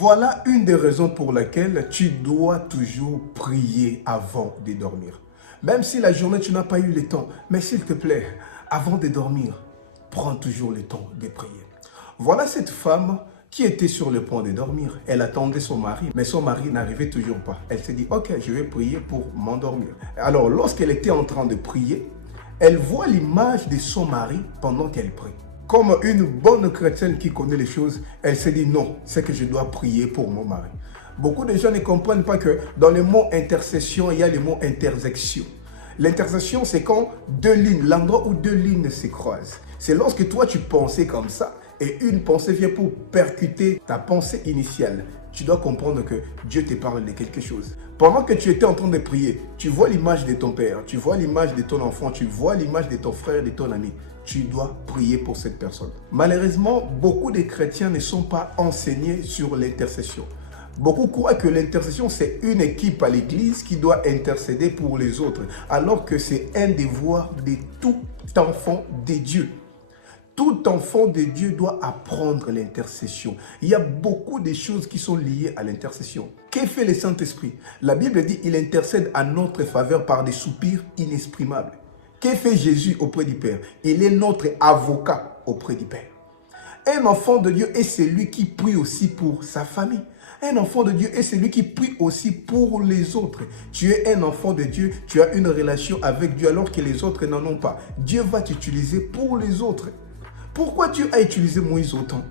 Voilà une des raisons pour laquelle tu dois toujours prier avant de dormir. Même si la journée tu n'as pas eu le temps, mais s'il te plaît, avant de dormir, prends toujours le temps de prier. Voilà cette femme qui était sur le point de dormir. Elle attendait son mari, mais son mari n'arrivait toujours pas. Elle s'est dit, ok, je vais prier pour m'endormir. Alors, lorsqu'elle était en train de prier, elle voit l'image de son mari pendant qu'elle prie. Comme une bonne chrétienne qui connaît les choses, elle s'est dit non, c'est que je dois prier pour mon mari. Beaucoup de gens ne comprennent pas que dans le mot intercession, il y a le mot intersection. L'intersection, c'est quand deux lignes, l'endroit où deux lignes se croisent. C'est lorsque toi tu pensais comme ça et une pensée vient pour percuter ta pensée initiale. Tu dois comprendre que Dieu te parle de quelque chose. Pendant que tu étais en train de prier, tu vois l'image de ton père, tu vois l'image de ton enfant, tu vois l'image de ton frère, de ton ami. Tu dois prier pour cette personne. Malheureusement, beaucoup de chrétiens ne sont pas enseignés sur l'intercession. Beaucoup croient que l'intercession, c'est une équipe à l'église qui doit intercéder pour les autres, alors que c'est un devoir de tout enfant de Dieu. Tout enfant de Dieu doit apprendre l'intercession. Il y a beaucoup de choses qui sont liées à l'intercession. Que fait le Saint-Esprit? La Bible dit qu'il intercède à notre faveur par des soupirs inexprimables. Que fait Jésus auprès du Père? Il est notre avocat auprès du Père. Un enfant de Dieu est celui qui prie aussi pour sa famille. Un enfant de Dieu est celui qui prie aussi pour les autres. Tu es un enfant de Dieu, tu as une relation avec Dieu alors que les autres n'en ont pas. Dieu va t'utiliser pour les autres. Pourquoi Dieu a utilisé Moïse autant?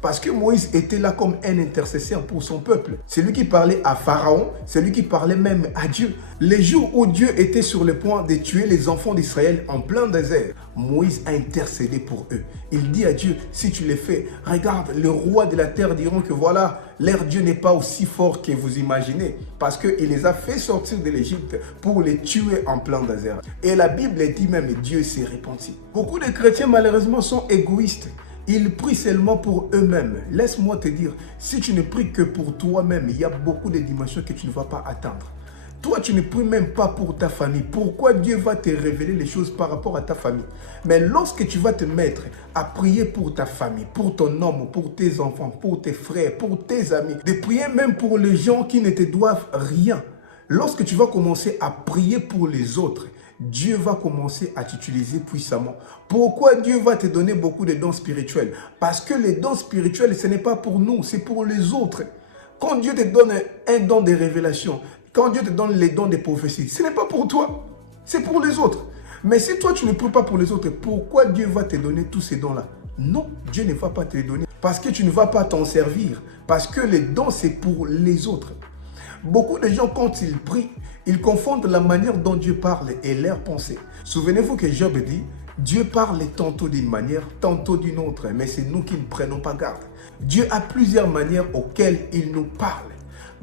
Parce que Moïse était là comme un intercesseur pour son peuple. C'est lui qui parlait à Pharaon, c'est lui qui parlait même à Dieu. Les jours où Dieu était sur le point de tuer les enfants d'Israël en plein désert, Moïse a intercédé pour eux. Il dit à Dieu, si tu les fais, regarde, les rois de la terre diront que voilà, leur Dieu n'est pas aussi fort que vous imaginez. Parce qu'il les a fait sortir de l'Égypte pour les tuer en plein désert. Et la Bible dit même, Dieu s'est repenti. Beaucoup de chrétiens malheureusement sont égoïstes. Ils prient seulement pour eux-mêmes. Laisse-moi te dire, si tu ne pries que pour toi-même, il y a beaucoup de dimensions que tu ne vas pas atteindre. Toi, tu ne pries même pas pour ta famille. Pourquoi Dieu va te révéler les choses par rapport à ta famille? Mais lorsque tu vas te mettre à prier pour ta famille, pour ton homme, pour tes enfants, pour tes frères, pour tes amis, de prier même pour les gens qui ne te doivent rien. Lorsque tu vas commencer à prier pour les autres, Dieu va commencer à t'utiliser puissamment. Pourquoi Dieu va te donner beaucoup de dons spirituels? Parce que les dons spirituels, ce n'est pas pour nous, c'est pour les autres. Quand Dieu te donne un don de révélation, quand Dieu te donne les dons de prophétie, ce n'est pas pour toi, c'est pour les autres. Mais si toi, tu ne pries pas pour les autres, pourquoi Dieu va te donner tous ces dons-là? Non, Dieu ne va pas te les donner. Parce que tu ne vas pas t'en servir. Parce que les dons, c'est pour les autres. Beaucoup de gens, quand ils prient, ils confondent la manière dont Dieu parle et leurs pensées. Souvenez-vous que Job dit, Dieu parle tantôt d'une manière, tantôt d'une autre, mais c'est nous qui ne prenons pas garde. Dieu a plusieurs manières auxquelles il nous parle.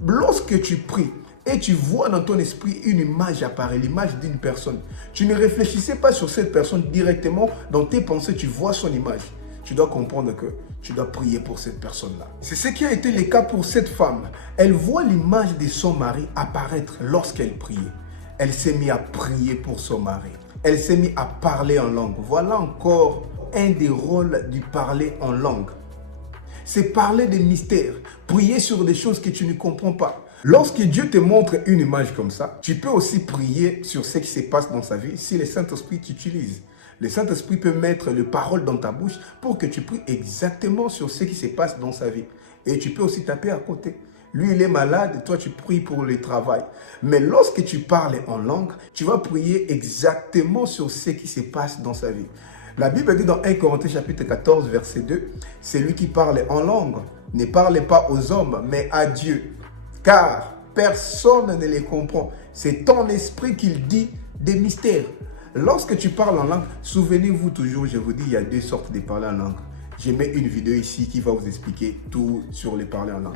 Lorsque tu pries et tu vois dans ton esprit une image apparaître, l'image d'une personne, tu ne réfléchissais pas sur cette personne directement, dans tes pensées, tu vois son image. Tu dois comprendre que tu dois prier pour cette personne-là. C'est ce qui a été le cas pour cette femme. Elle voit l'image de son mari apparaître lorsqu'elle priait. Elle s'est mise à prier pour son mari. Elle s'est mise à parler en langue. Voilà encore un des rôles du parler en langue. C'est parler des mystères, prier sur des choses que tu ne comprends pas. Lorsque Dieu te montre une image comme ça, tu peux aussi prier sur ce qui se passe dans sa vie si le Saint-Esprit t'utilise. Le Saint-Esprit peut mettre les paroles dans ta bouche pour que tu pries exactement sur ce qui se passe dans sa vie. Et tu peux aussi taper à côté. Lui, il est malade, toi, tu pries pour le travail. Mais lorsque tu parles en langue, tu vas prier exactement sur ce qui se passe dans sa vie. La Bible dit dans 1 Corinthiens chapitre 14, verset 2, « Celui qui parle en langue ne parle pas aux hommes, mais à Dieu. Car personne ne les comprend. C'est ton esprit qu'il dit des mystères. » Lorsque tu parles en langue, souvenez-vous toujours, je vous dis, il y a deux sortes de parler en langue. Je mets une vidéo ici qui va vous expliquer tout sur les parler en langue.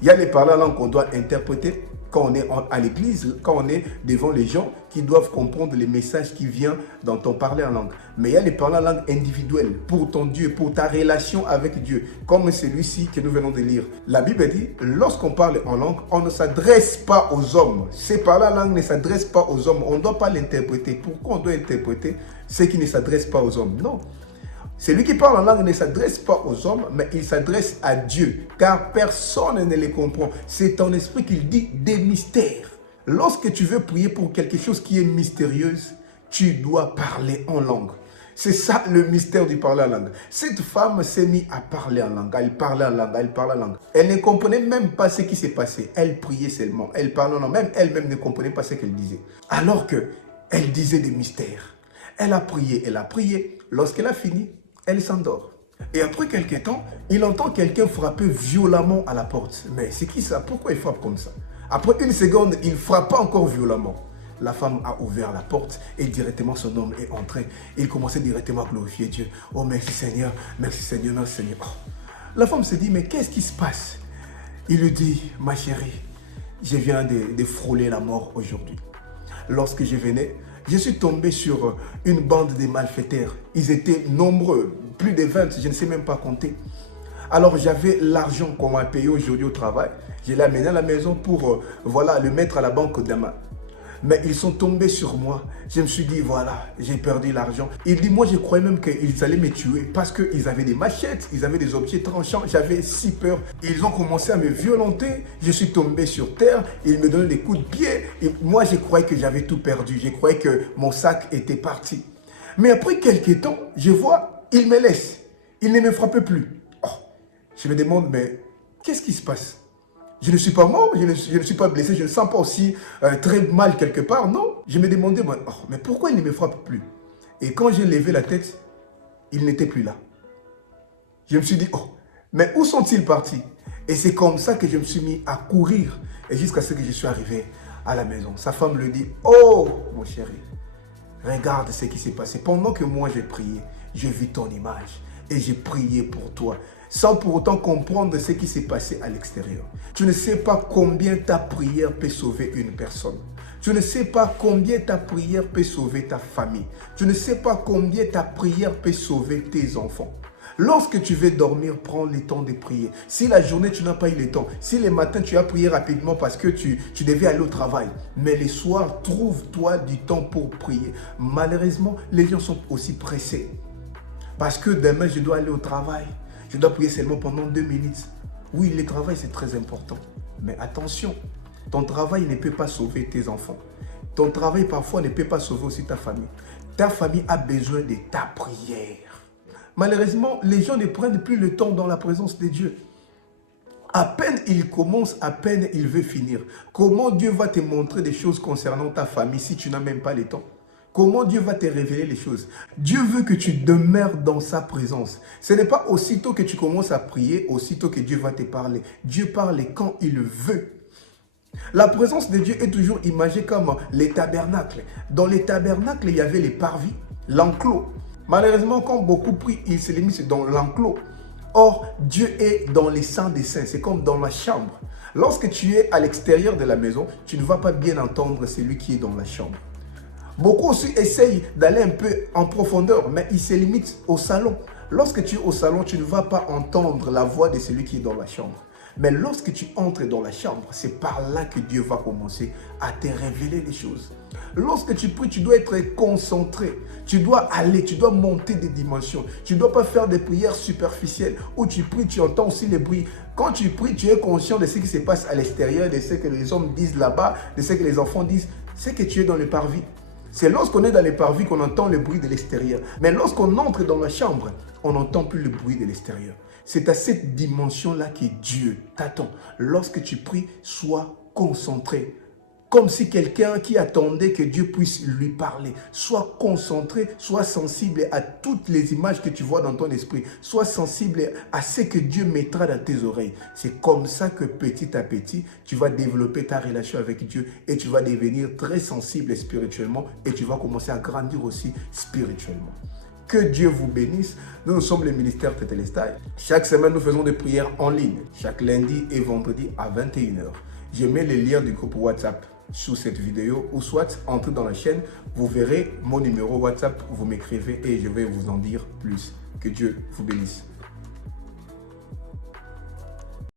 Il y a les parler en langue qu'on doit interpréter quand on est à l'église, quand on est devant les gens qui doivent comprendre les messages qui viennent dans ton parler en langue. Mais il y a les parler en langue individuels pour ton Dieu, pour ta relation avec Dieu, comme celui-ci que nous venons de lire. La Bible dit, lorsqu'on parle en langue, on ne s'adresse pas aux hommes. Ces parler en langue ne s'adressent pas aux hommes. On ne doit pas l'interpréter. Pourquoi on doit interpréter ce qui ne s'adresse pas aux hommes? Non. Celui qui parle en langue ne s'adresse pas aux hommes, mais il s'adresse à Dieu, car personne ne les comprend. C'est ton esprit qu'il dit des mystères. Lorsque tu veux prier pour quelque chose qui est mystérieuse, tu dois parler en langue. C'est ça le mystère du parler en langue. Cette femme s'est mise à parler en langue. Elle parlait en langue, elle parlait en langue. Elle ne comprenait même pas ce qui s'est passé. Elle priait seulement. Elle parlait en langue. Même elle-même ne comprenait pas ce qu'elle disait. Alors qu'elle disait des mystères. Elle a prié, elle a prié. Lorsqu'elle a fini, elle s'endort. Et après quelques temps, il entend quelqu'un frapper violemment à la porte. Mais c'est qui ça? Pourquoi il frappe comme ça? Après une seconde, il frappe encore violemment. La femme a ouvert la porte et directement son homme est entré. Il commençait directement à glorifier Dieu. Oh merci Seigneur, merci Seigneur, merci Seigneur. Oh. La femme se dit, mais qu'est-ce qui se passe? Il lui dit, ma chérie, je viens de frôler la mort aujourd'hui. Lorsque je venais, je suis tombé sur une bande de malfaiteurs. Ils étaient nombreux, plus de 20, je ne sais même pas compter. Alors j'avais l'argent qu'on m'a payé aujourd'hui au travail. Je l'ai amené à la maison pour le mettre à la banque demain. Mais ils sont tombés sur moi. Je me suis dit, voilà, j'ai perdu l'argent. Il dit, moi je croyais même qu'ils allaient me tuer parce qu'ils avaient des machettes, ils avaient des objets tranchants. J'avais si peur. Ils ont commencé à me violenter. Je suis tombé sur terre. Ils me donnaient des coups de pied. Et moi je croyais que j'avais tout perdu. Je croyais que mon sac était parti. Mais après quelques temps, je vois, ils me laissent. Ils ne me frappent plus. Oh, je me demande, mais qu'est-ce qui se passe? Je ne suis pas mort, je ne suis pas blessé, je ne sens pas aussi très mal quelque part, non. Je me demandais, mais pourquoi il ne me frappe plus? Et quand j'ai levé la tête, il n'était plus là. Je me suis dit, oh, mais où sont-ils partis? Et c'est comme ça que je me suis mis à courir, et jusqu'à ce que je suis arrivé à la maison. Sa femme lui dit, oh, mon chéri, regarde ce qui s'est passé. Pendant que moi j'ai prié, j'ai vu ton image, et j'ai prié pour toi, sans pour autant comprendre ce qui s'est passé à l'extérieur. Tu ne sais pas combien ta prière peut sauver une personne. Tu ne sais pas combien ta prière peut sauver ta famille. Tu ne sais pas combien ta prière peut sauver tes enfants. Lorsque tu veux dormir, prends le temps de prier. Si la journée, tu n'as pas eu le temps, si le matin, tu as prié rapidement parce que tu devais aller au travail, mais le soir, trouve-toi du temps pour prier. Malheureusement, les gens sont aussi pressés. Parce que demain, je dois aller au travail. Je dois prier seulement pendant 2 minutes. Oui, le travail, c'est très important. Mais attention, ton travail ne peut pas sauver tes enfants. Ton travail, parfois, ne peut pas sauver aussi ta famille. Ta famille a besoin de ta prière. Malheureusement, les gens ne prennent plus le temps dans la présence de Dieu. À peine il commence, à peine il veut finir. Comment Dieu va te montrer des choses concernant ta famille si tu n'as même pas le temps? Comment Dieu va te révéler les choses? Dieu veut que tu demeures dans sa présence. Ce n'est pas aussitôt que tu commences à prier, aussitôt que Dieu va te parler. Dieu parle quand il veut. La présence de Dieu est toujours imagée comme les tabernacles. Dans les tabernacles, il y avait les parvis, l'enclos. Malheureusement, quand beaucoup prient, ils se limitent dans l'enclos. Or, Dieu est dans les saints des saints. C'est comme dans la chambre. Lorsque tu es à l'extérieur de la maison, tu ne vas pas bien entendre celui qui est dans la chambre. Beaucoup aussi essayent d'aller un peu en profondeur, mais ils se limitent au salon. Lorsque tu es au salon, tu ne vas pas entendre la voix de celui qui est dans la chambre. Mais lorsque tu entres dans la chambre, c'est par là que Dieu va commencer à te révéler des choses. Lorsque tu pries, tu dois être concentré. Tu dois aller, tu dois monter des dimensions. Tu ne dois pas faire des prières superficielles où tu pries, tu entends aussi les bruits. Quand tu pries, tu es conscient de ce qui se passe à l'extérieur, de ce que les hommes disent là-bas, de ce que les enfants disent. C'est que tu es dans le parvis. C'est lorsqu'on est dans les parvis qu'on entend le bruit de l'extérieur. Mais lorsqu'on entre dans la chambre, on n'entend plus le bruit de l'extérieur. C'est à cette dimension-là que Dieu t'attend. Lorsque tu pries, sois concentré. Comme si quelqu'un qui attendait que Dieu puisse lui parler. Sois concentré, sois sensible à toutes les images que tu vois dans ton esprit. Sois sensible à ce que Dieu mettra dans tes oreilles. C'est comme ça que petit à petit, tu vas développer ta relation avec Dieu et tu vas devenir très sensible spirituellement et tu vas commencer à grandir aussi spirituellement. Que Dieu vous bénisse. Nous sommes le ministère Tetelestai. Chaque semaine, nous faisons des prières en ligne. Chaque lundi et vendredi à 21h. Je mets le lien du groupe WhatsApp sous cette vidéo ou soit entrez dans la chaîne, vous verrez mon numéro WhatsApp, vous m'écrivez et je vais vous en dire plus. Que Dieu vous bénisse.